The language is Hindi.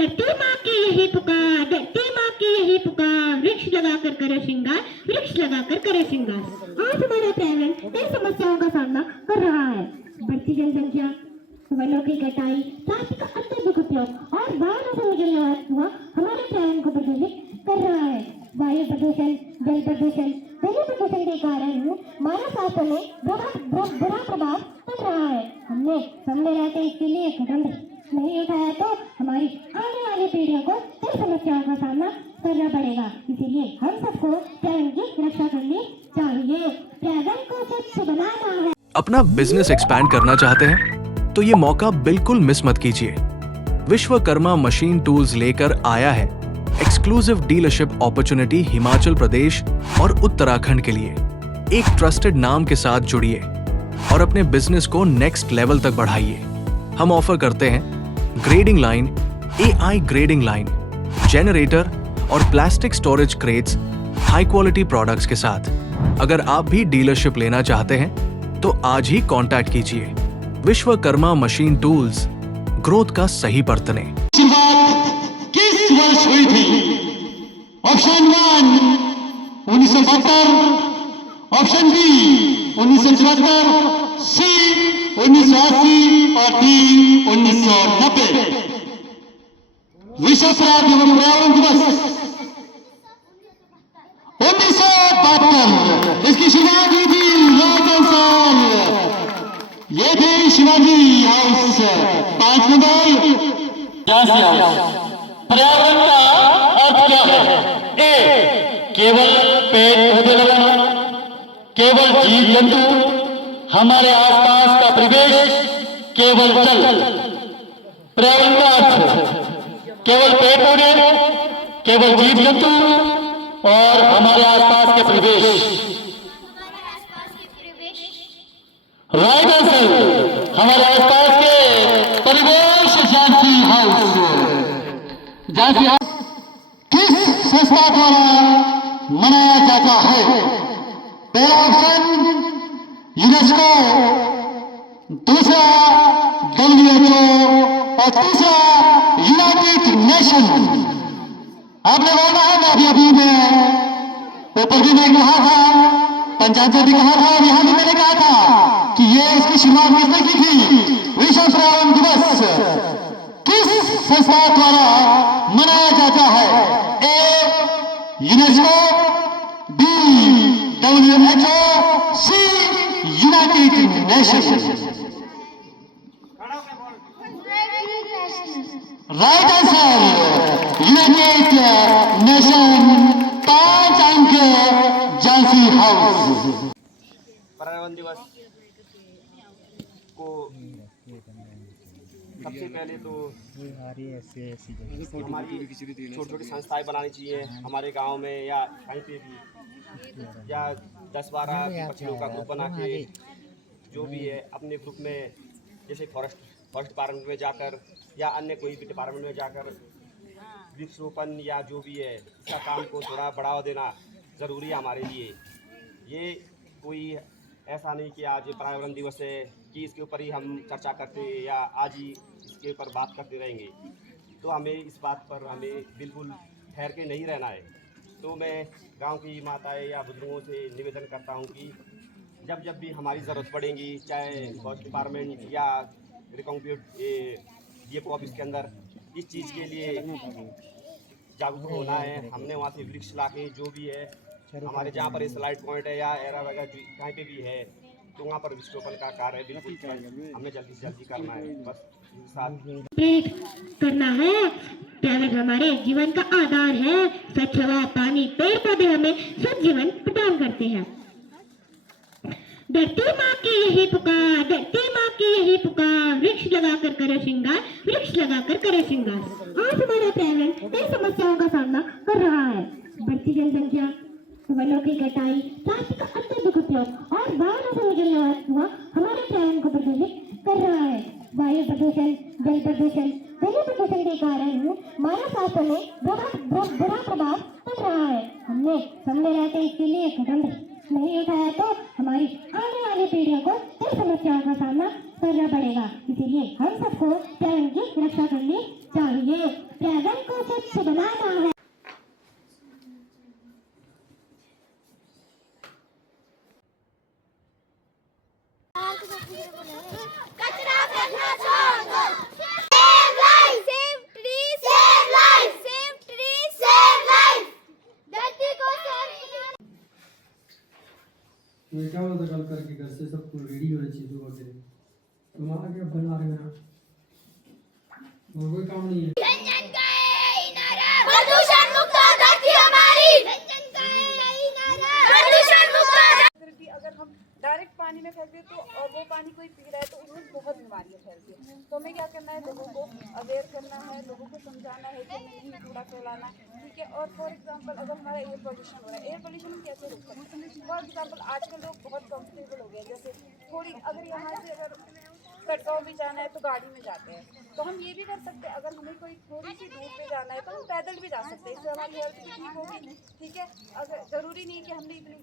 धरती माँ की यही पुकार, धरती माँ की यही पुकार, वृक्ष लगाकर करे श्रृंगार, वृक्ष लगाकर करे श्रृंगार। आज हमारा पर्यावरण कई समस्याओं का सामना कर रहा है। बढ़ती जनसंख्या, वनों की कटाई, प्लास्टिक का अत्यधिक उपयोग और वाहनों से निकलने वाला धुआं हमारे पर्यावरण को प्रदूषित कर रहा है। वायु प्रदूषण, जल प्रदूषण, ध्वनि प्रदूषण के कारण मानव स्वास्थ्य में बुरा प्रभाव पड़ रहा है। हमने सामने रहते इसके लिए कदम नहीं उठाया तो हमारी आने वाली पीढ़ियों को कई समस्याओं का सामना करना पड़ेगा। इसीलिए हम सबको पर्यावरण की रक्षा करनी चाहिए। पर्यावरण को स्वच्छ बनाना है। अपना बिजनेस एक्सपैंड करना चाहते हैं तो ये मौका बिल्कुल मिस मत कीजिए। विश्वकर्मा मशीन टूल्स लेकर आया है exclusive dealership opportunity Himachal Pradesh और उत्तराखंड के लिए। एक ट्रस्टेड नाम के साथ जुड़िए और अपने बिजनेस को नेक्स्ट लेवल तक बढ़ाइए। हम ऑफर करते हैं grading line, AI grading line, generator और plastic storage crates high quality products के साथ। अगर आप भी डीलरशिप लेना चाहते हैं तो आज ही कांटेक्ट कीजिए। विश्वकर्मा मशीन टूल्स, ग्रोथ का सही बर्तने। शुरुआत किस वर्ष हुई थी? ऑप्शन 1 1972, ऑप्शन बी 1974, सी 1980 और डी 1990। विश्व पर्यावरण दिवस 1972 इसकी शुरुआत हुई थी। राइट आंसर, ये थे शिवाजी हाउस 5 नंबर। पर्यावरण का अर्थ क्या है? ए, केवल पेड़ पौधे लगाना, केवल जीव जंतु, हमारे आसपास का परिवेश, केवल जल। पर्यावरण का अर्थ केवल पेड़ पौधे, केवल जीव जंतु और हमारे आसपास के परिवेश। राइट आंसर, हमारे आसपास के परिवेश। झांसी हाउस, झांसी हाउस किस संस्था द्वारा मनाया जाता है? पहला ऑप्शन यूनेस्को, दूसरा WHO और तीसरा यूनाइटेड नेशन। आपने बोला है ना, अभी मैं ऊपर भी मैं कहा था, पंचायत में भी कहा था, यहां भी मैंने कहा था कि ये इसकी शुरुआत किसने की थी? विश्व पर्यावरण दिवस किस संस्था द्वारा मनाया जाता है? A, UNESCO, B, WHO, C, United Nation. Right answer, United Nation. 5 अंक झांसी हाउस। पर्यावरण दिवस को सबसे पहले तो हमारी छोटी छोटी संस्थाएं बनानी चाहिए हमारे गांव में या कहीं पे भी, या 10-12 बच्चों का ग्रुप बना के जो भी है अपने ग्रुप में, जैसे फॉरेस्ट डिपार्टमेंट में जाकर या अन्य कोई भी डिपार्टमेंट में जाकर वृक्षरोपण या जो भी है इसका काम को थोड़ा बढ़ावा देना ज़रूरी है हमारे लिए। ये कोई ऐसा नहीं कि आज पर्यावरण दिवस है कि इसके ऊपर ही हम चर्चा करते या आज ही इसके ऊपर बात करते रहेंगे, तो हमें इस बात पर हमें बिल्कुल ठहर के नहीं रहना है। तो मैं गांव की माताएं या बुजुर्गों से निवेदन करता हूं कि जब भी हमारी ज़रूरत पड़ेगी, चाहे फॉरेस्ट डिपार्टमेंट या DFO ऑफिस के अंदर, इस चीज़ के लिए जागरूक होना है। हमने वहाँ से वृक्ष ला के जो भी है हमारे जहाँ पर स्लाइड पॉइंट है या एरा वगैरह कहीं पे भी है, तो वहाँ पर वृक्षरोपण का कार्य बिल्कुल हमें जल्दी से जल्दी करना है। बस करना है। पर्यावरण हमारे जीवन का आधार है। स्वच्छ हवा, पानी, पेड़ पौधे हमें स्वच्छ जीवन प्रदान करते हैं। धरती माँ की यही पुकार, धरती माँ की यही पुकार, वृक्ष लगाकर करे श्रृंगार, वृक्ष लगाकर करे श्रृंगार। आज हमारा पर्यावरण कई समस्याओं का सामना कर रहा है। बढ़ती जनसंख्या, वनों की कटाई, प्लास्टिक का अत्यधिक उपयोग और वाहनों से निकलने वाला धुआं हमारे पर्यावरण को प्रदूषित कर रहा है। वायु प्रदूषण, जल प्रदूषण, ध्वनि प्रदूषण के कारण मानव स्वास्थ्य में बुरा प्रभाव पड़ रहा है। हमने सामने रहते इसके लिए कदम नहीं उठाया तो हमारी आने वाली पीढ़ियों को कई समस्याओं का सामना करना पड़ेगा। इसीलिए हम सबको पर्यावरण की रक्षा करनी चाहिए। पर्यावरण को स्वच्छ बनाना है। कचरा फेंकना छोड़ दो। Save life, save trees, save life, save trees, save life. धरती को save। मैं क्या बोलता कल करके घर से सबको रेडी होना चाहिए सुबह के लिए। तुम आ क्या बना रहे हैं? और कोई काम नहीं है। जन का यही नारा, प्रदूषण मुक्त धरती हमारी। जन का यही नारा, प्रदूषण मुक्त। फिर भी अगर हम डायरेक्ट पानी में फेंक दें तो और वो पानी कोई पी रहा है तो उसमें बहुत बीमारियां फैलती हैं। तो हमें क्या करना है, लोगों को अवेयर करना है, लोगों को समझाना है कि हमें नहीं कूड़ा फैलाना, ठीक है। और फॉर एग्जांपल अगर हमारा एयर पोल्यूशन हो रहा है, एयर पोल्यूशन हम कैसे रोक सकते हैं? फॉर एग्जांपल आजकल लोग बहुत कंफर्टेबल हो गए, जैसे थोड़ी अगर यहाँ से अगर कटगांव भी जाना है तो गाड़ी में जाते हैं। तो हम ये भी कर सकते हैं, अगर हमें कोई थोड़ी सी दूर पे जाना है तो हम पैदल भी जा सकते हैं, इससे हमारी हेल्थ भी ठीक होगी, ठीक है। अगर ज़रूरी नहीं कि हमने इतनी